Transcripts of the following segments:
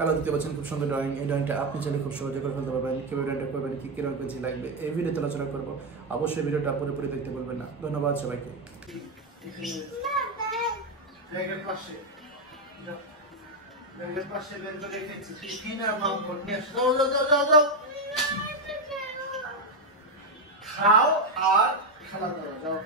আলো দিতে পারছেন, খুব সুন্দর ড্রয়িং। এই ড্রয়িংটা আপনি চাইলে খুব সহজে করে ফেলতে পারবেন। কীভাবে ড্রয়িংটা করবেন, কী কী রঙ পেন্সিল লাগবে এই ভিডিওতে আলোচনা করবো। অবশ্যই ভিডিওটা পুরোপুরি দেখতে বলবেন না। ধন্যবাদ সবাইকে। খাও আর খেলা করো, যাও।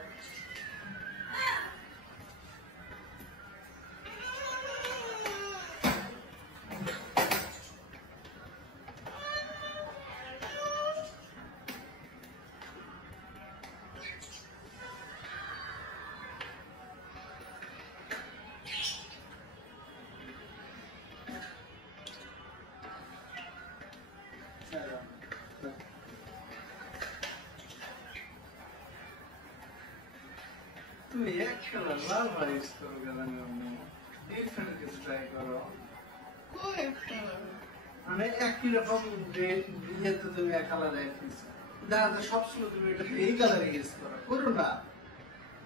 তুমি এক খেলা লাল ভাইস করো, ডিফারেন্ট কিছু ট্রাই করো। মানে একই রকম ইয়েতে তুমি এক কালার রেখেছো, দেখা যায় সবসময় তুমি এটা এই কালারে ইউজ করো। করো না,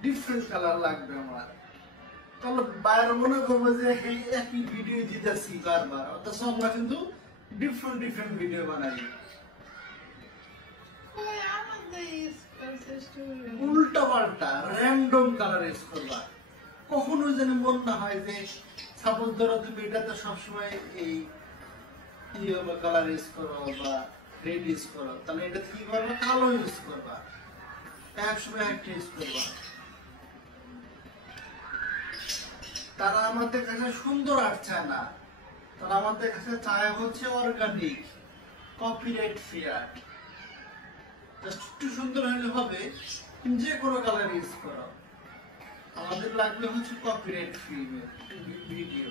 ডিফারেন্ট কালার লাগবে আমার। তাহলে বাইরে মনে করবো যে এই একই ভিডিও দিতেছি বারবার, অথচ আমরা কিন্তু ডিফারেন্ট ডিফারেন্ট ভিডিও বানাই। উল্টা পাল্টা র্যান্ডম কালার ইউজ করবা। কখনো যেন মন না হয় যে সাপোজ ধরো তুমি এটাতে সবসময় এই ইয়েলো কালার ইউজ করো বা রেড ইউজ করো, তাহলে এটা কি করবা, কালো ইউজ করবা, একসময় একটা ইউজ করবা। তারা আমাদের কাছে সুন্দর আর্ট চায় না, তারা আমাদের কাছে চায় হচ্ছে অর্গানিক, কপিরাইট ফ্রি আর্ট। একটু সুন্দর হলে হবে, যে কোনো কালার ইউজ করো। আমাদের লাগবে হচ্ছে কপিরাইট ফ্রি ভিডিও,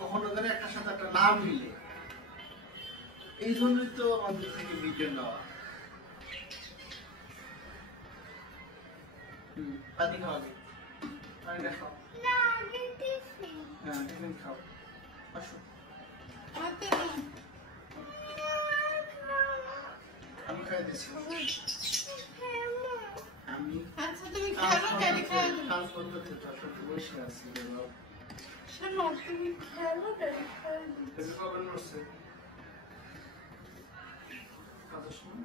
কখনো যেন একটা সাথে একটা না মিলে। এই জন্যই তো আমাদের থেকে ভিডিও নেওয়া। পানি খাওয়া যায়, পানিটা খাও। হ্যাঁ, টিফিন খাও, আসো। আমি খাই দিচ্ছি। আমি আচ্ছা তুমি খেলো, ক্যারি খেলো। কাজ করতে বসে আছি। শোনো তুমি খেলো, ক্যারি খেলো। এটা কবে নড়ছে? কাজের সময়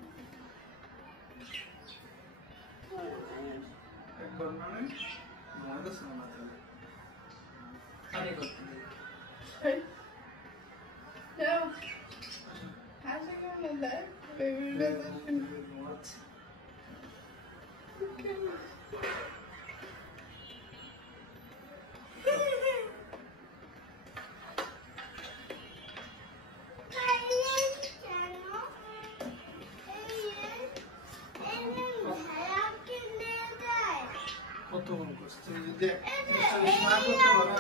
একবার মানে মনে গেছে না তাহলে পানি করতে যাও। আশা কেমন দেয় বেবিটা ঘুমাচ্ছে। কত মন করছে, তুমি যদি না করতে পারো